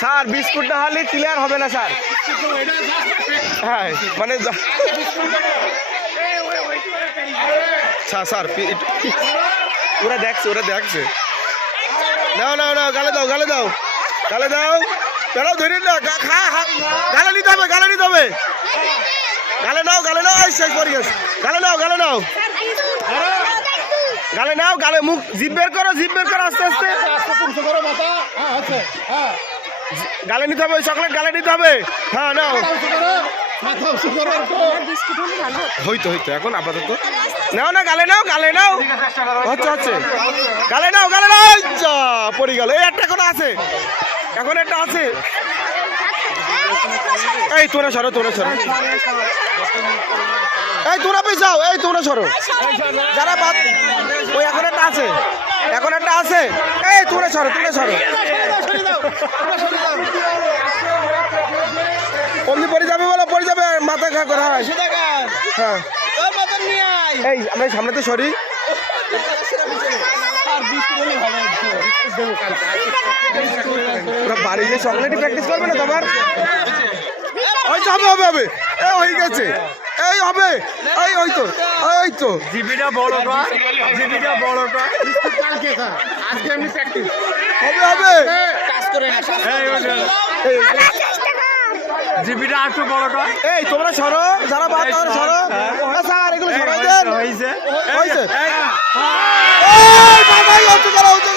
Sir biscuit না হলে clear হবে না স্যার। হ্যাঁ মানে স্যার ওরা দেখছে নাও নাও নাও গালে দাও গালে দাও গালে দাও দাঁড়াও ধরে না গালে নিতে হবে গালে নিতে হবে গালে নাও শেষ পড়ে গেছে গালে নাও গালে নাও মুখ জিভ বের করো আস্তে আস্তে গালে নিতে হবে চকলেট গালে নিতে হবে। হ্যাঁ নাও হইতো এখন আপাতত নাও না গালে নাও হচ্ছে গালে নাও পড়ে গেল। এই একটা করে আছে এখন একটা আছে। এই তোরা সরো এই তোরা পেছাও এই তোরা সরো যারা বাদ ওই এখন একটা আছে এই তোরা সরো অমনি পড়ে যাবে বলো পড়ে যাবে মাথা খা করা হয়। হ্যাঁ এই আমরা সামনে তো সরি বাড়ি গিয়ে চকলেটই প্র্যাকটিস করবে না তোমার হবে এ হয়ে গেছে এই হবে এই তো জিবিটা বড়টা আজকে এমনি প্র্যাকটিস হবে কাজ করে না জিবিটা একটু বড়টা। এই তোমরা সরো যারা বাদ তারা সরো স্যার এগুলো সরাই দেন হইছে এই বাবা কত করা হচ্ছে